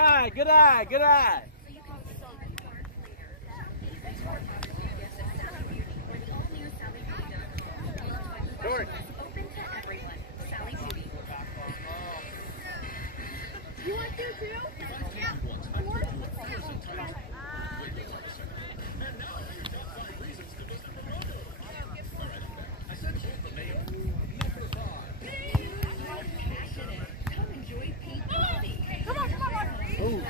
eye, good eye, good eye. George. Open to everyone. Sally Beauty. You want to too? Yeah. Come enjoy Pink Coffee. Come on, come on. Ooh.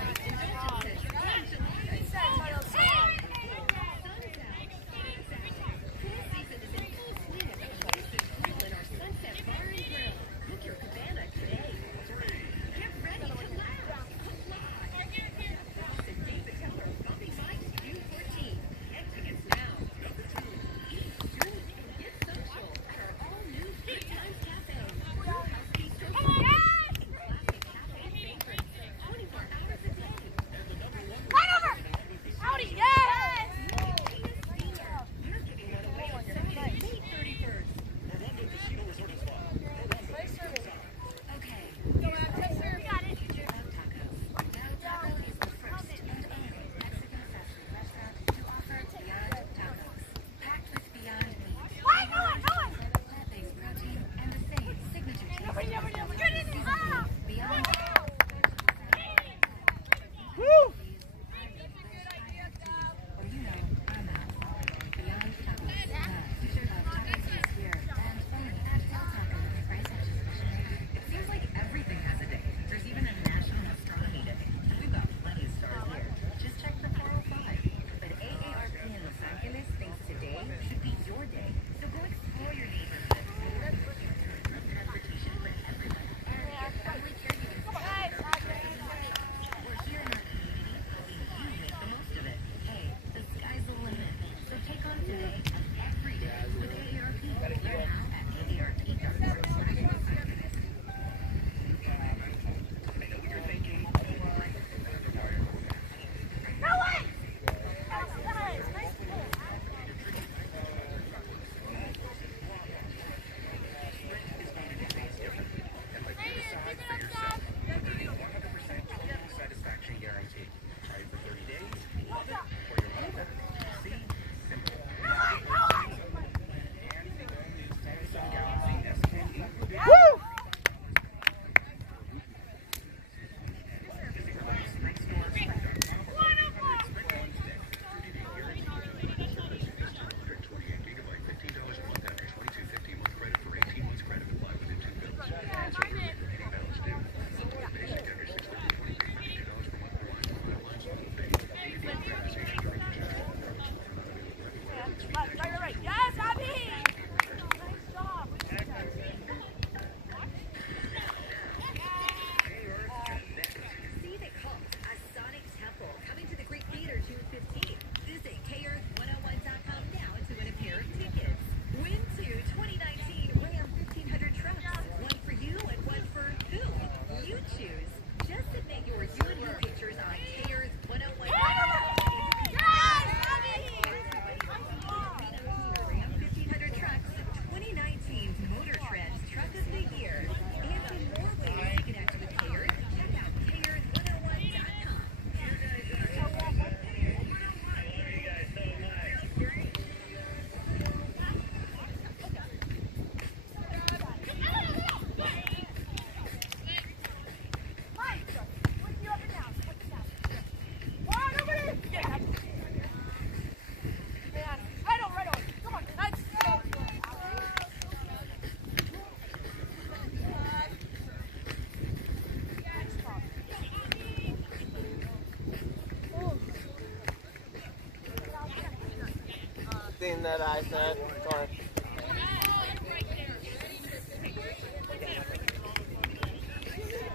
Seen that eye set. Sorry.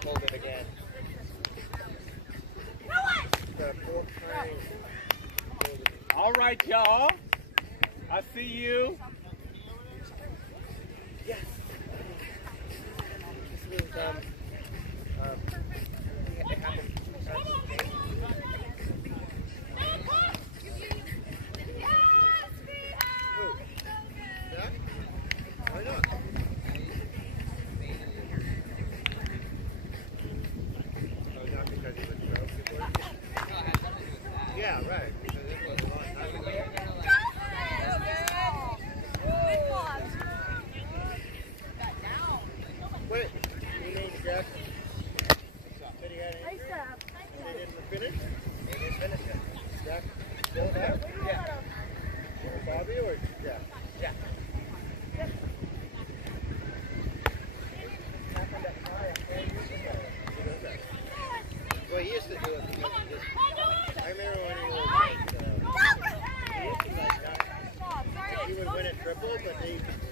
Hold it again. All right, y'all. I see you. Yes. This was, it happened. Why not? Oh, not because he was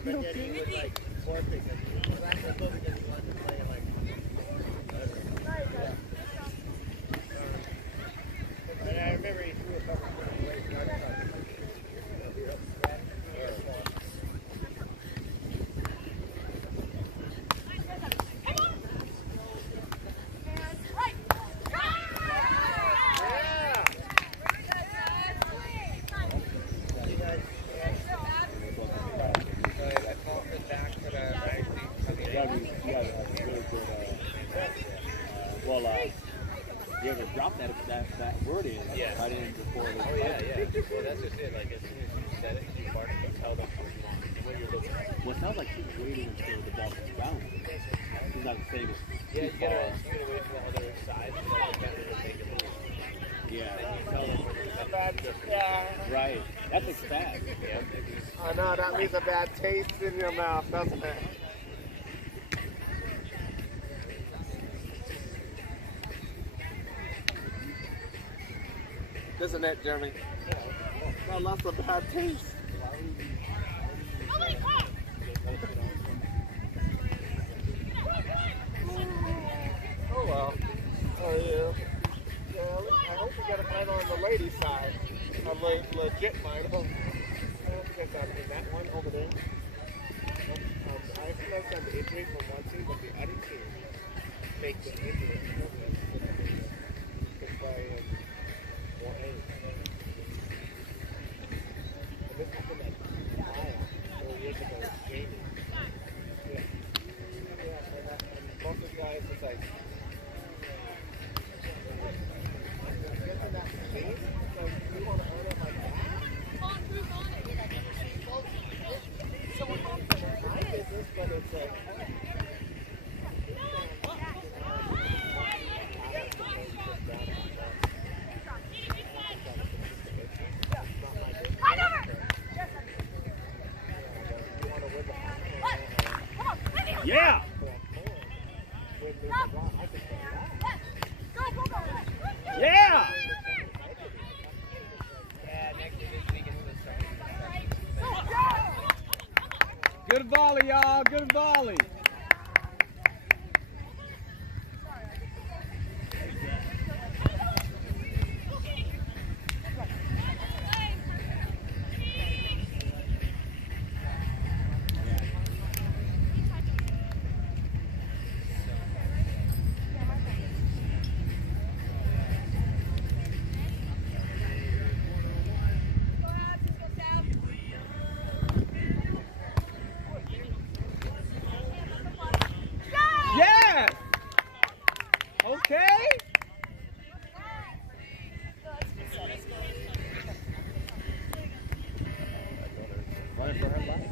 But yet he would like forfeit because he was last year because he wanted to play like. Yeah. And I remember he threw a couple of great yards. You ever drop that word in right in before the Well, that's just it. Like, as soon as you said it, you mark it, tell them what you're looking at. Well, it sounds like she's waiting until the ball comes down. She's not saying it's Yeah, too you far. gotta wait for the other side to like defender to make a move. Yeah. And you tell them when Right. That takes fast. I know, that leaves a bad taste in your mouth, doesn't it? Doesn't it, Jeremy? That lost a bad taste. Oh well. How are you? Yeah, I hope we get a final on the ladies' side. A legit final. Get that in that one over there. I think that's an injury from one team, but the other team faked an injury. By 4A. And this happened at Maya 4 years ago with Jamie. Yeah. And most of the guys was like, getting that face, so you want to earn it like that? My business, but it's like, Yeah. Yeah. Good volley, y'all. Good volley. Yes. Okay. Running for her life.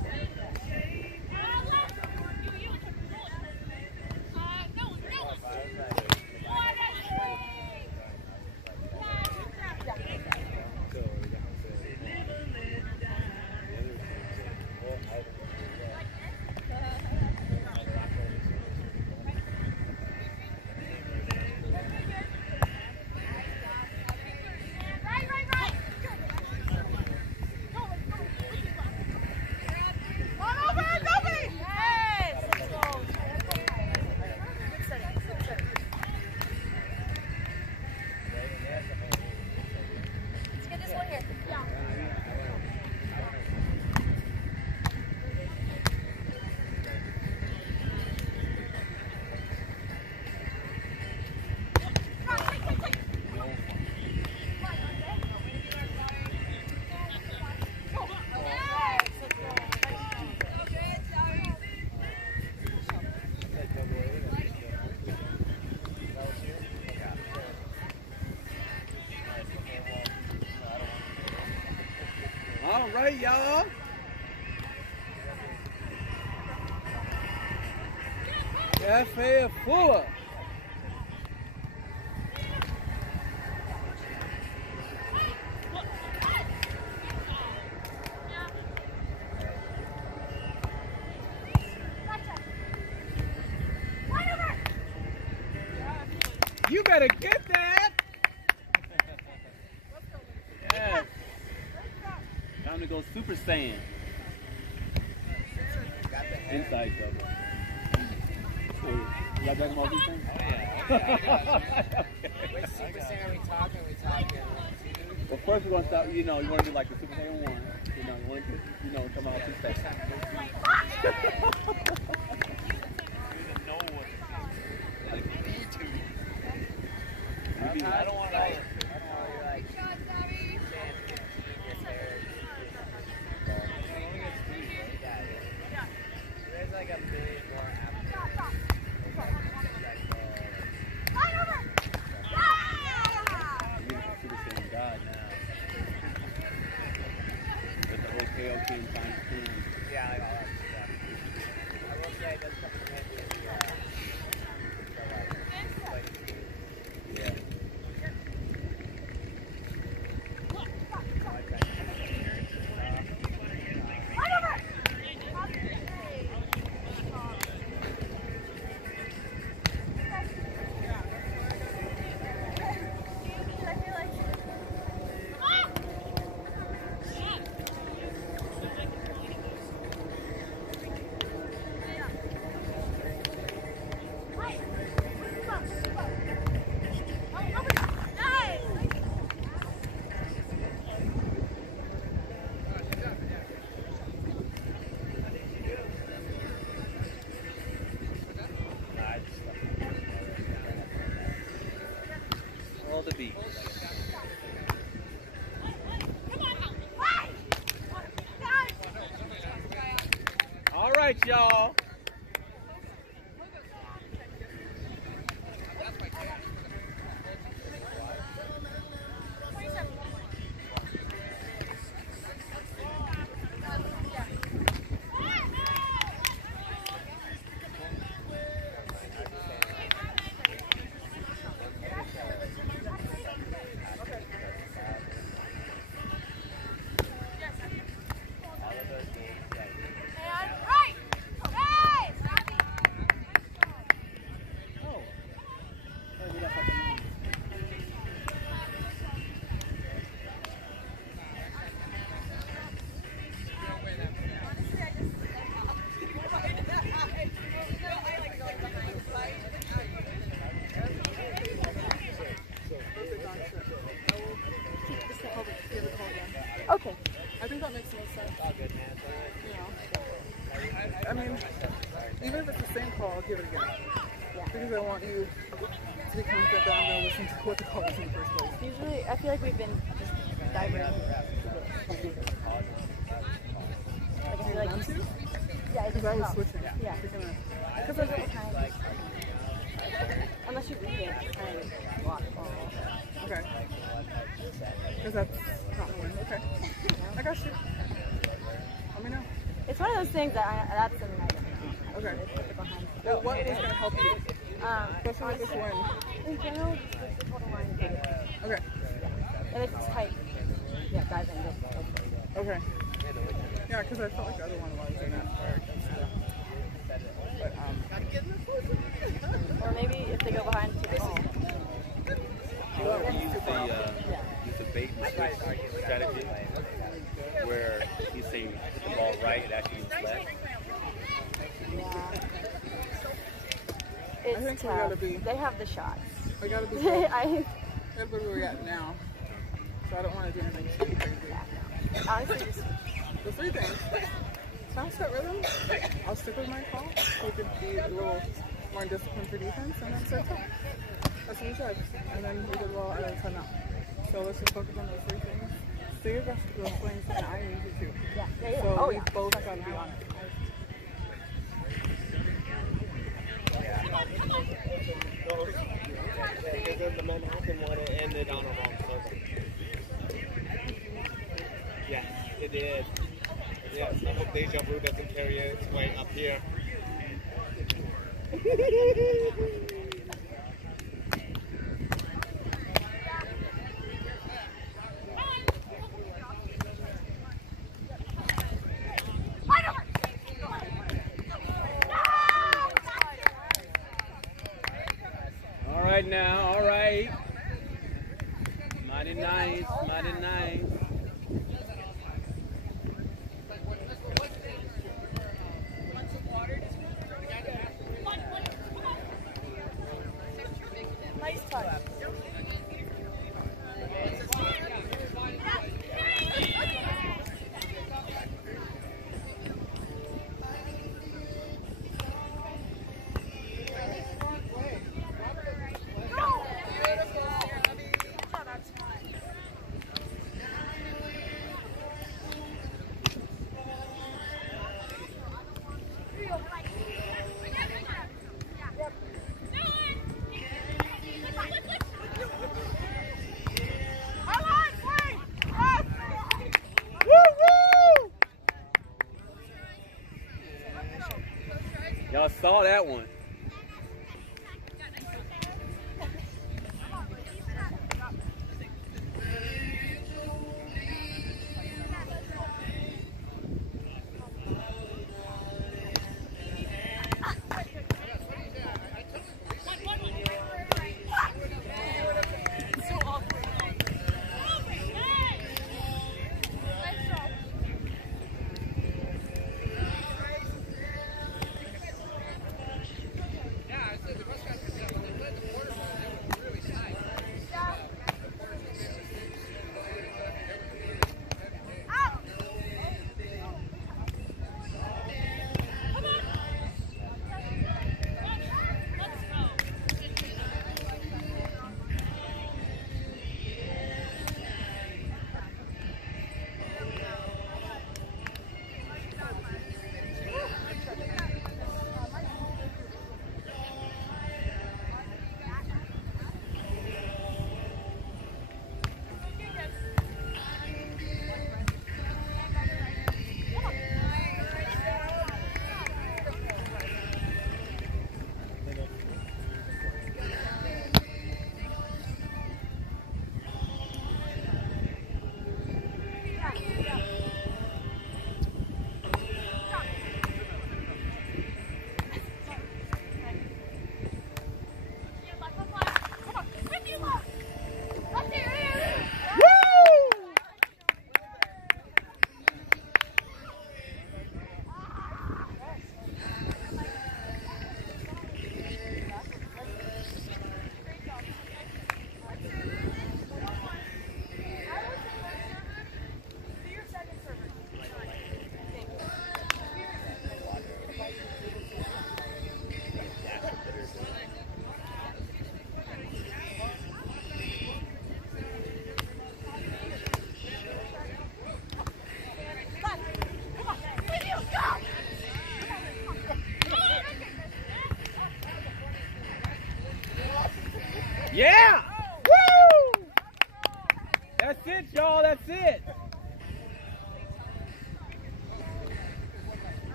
All right, y'all. Cafe Fuller. You better get that. Yes. Time to go Super Saiyan. Inside cover. You got Dragon Ball Z thing? Which Super Saiyan are we talking? Well, first we're gonna start. You know, you want to do like the Super Saiyan 1. You know, you want to, come out too fast. I don't want to. You're like. There's like a million more apples. Super Saiyan God now. With the whole KO team times 10. Yeah, like all that stuff. I will say it does come from handy in the Yeah. All the beats. All right, y'all. Okay. I think that makes the most sense. I mean, even if it's the same call, I'll give it again. Yeah. Because I want you to be confident that I'm going to listen to what the call is in the first place. Usually, I feel like we've been just diverting. Like, I feel like, yeah, it's Because I was switching. Yeah. Because I felt kind unless you read it, kind of walk okay. Because that's not the win. Okay. I got you. Let me know. It's one of those things that that's something I don't know. Okay. Put it behind. Well, what was going to help you? Especially with this win. In general, just the total line is good. Okay. Yeah. And it's tight. Yeah, dive in. Okay. Yeah, because I felt like the other one was in that part. But, or maybe if they go behind to the ball. Use the bait and switch strategy where he's saying hit the ball right, it actually moves left. Yeah. I think It's we tough. gotta be. They have the shots. We gotta be. I That's where we're at now. So I don't want to do anything too crazy. honestly just The three things. Fast set rhythm. I'll stick with my call. So we could be a little more disciplined for defense, and then set top. That's what we said. And then we did well out of timeout. So let's just focus on those three things. Stay aggressive with those swings, and I need you to. yeah. So we yeah. both got to be on it. Because then the Manhattan one, it ended on a wrong circle. Yes, it did. Yes, I hope Deja Vu doesn't carry its way up here. All right now, all right. Mighty nice, mighty nice. that one. Yeah! Woo! That's it, y'all. That's it.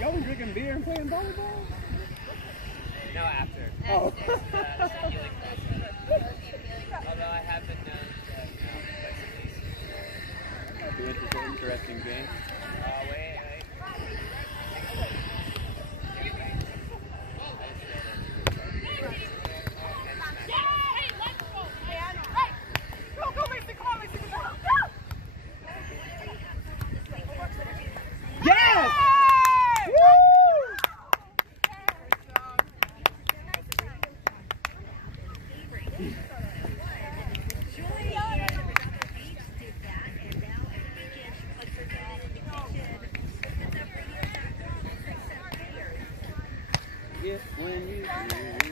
Y'all been drinking beer and playing volleyball? No, after. Oh. Although I have been known to, That'd be an interesting game. wait. Yes! If when you